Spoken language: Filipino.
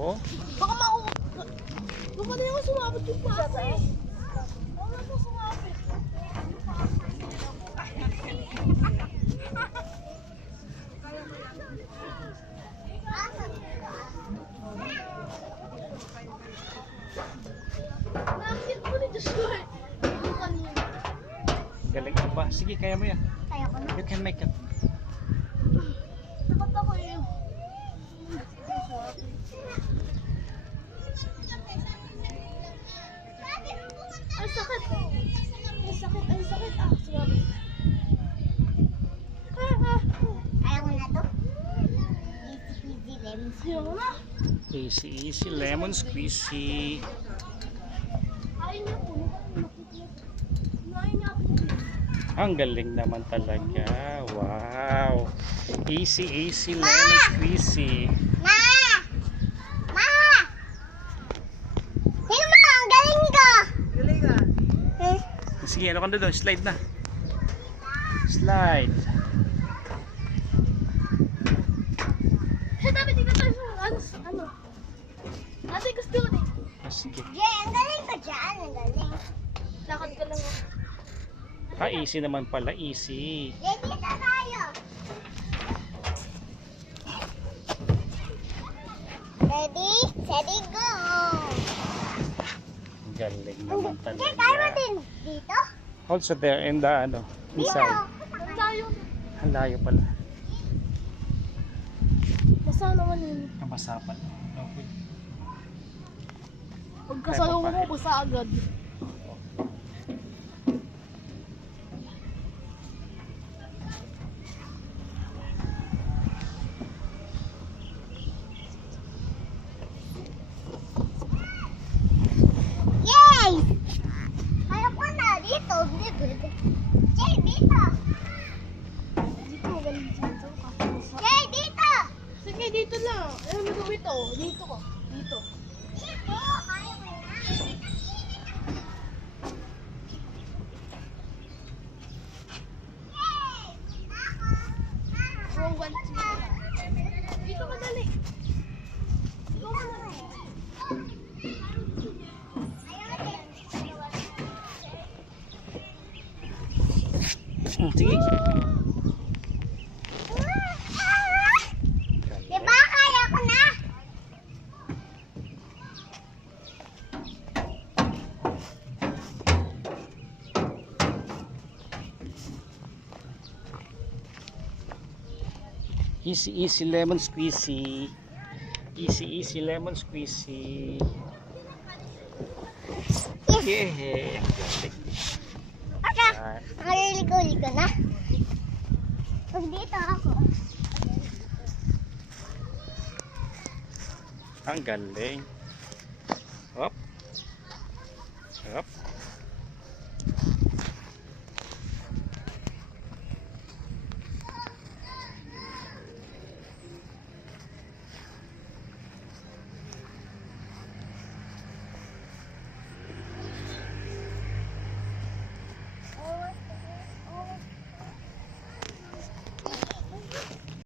Oh. Baka baka na yung sumabot yung pasa eh. Baka na sumabot. Nakakit mo ni Diyos ko eh. Galing ka ba? Sige, kaya mo yan. Kaya ko na. You can make it. Takot ako eh. Ay sakit. Ay sakit. Ay sakit. Ah, sumabot. Ayaw mo na to? Easy peasy lemon. Ayaw mo na. Easy, easy lemon squeezy. Ayaw niya po. Ayaw niya po. Ang galing naman talaga. Wow. Easy, easy lemon squeezy. Ma! Ma! Sino mo? Ang galing ko! Galing ka. Sige, ano ka na doon? Slide na. Slide. Hey, dapat ikaw tayo sa ano? Ate, gusto ko din. Ah, sige. Jay, ang galing ko dyan. Ang galing. Lakad ka lang. Ah, easy naman pala. Easy. Jay, dito tayo. Ready? Steady, go! Ang galing naman Jay, tayo mo talaga. din dito? Also there in the ano, inside. Ang layo. Ang layo pala. Basta naman yun. Kabasapan. Okay. Pagkasalong mo, basta agad. Yay! Ayaw ko na dito. Hindi pwede. Jay, dito. Dito, magaling dito. Jay, dito. Sige, dito lang. Ano mo dito? Dito ko. Dito. Dito. Ayaw ko na. Row 1, 2. Dito ka dali. Dito ka dali. Sige. Diba? Kaya ko na. Easy, easy lemon squeezy. Easy, easy lemon squeezy. Yeah. Aka, Yan. nakaliliko-liko na. Pag dito ako. Ang galing.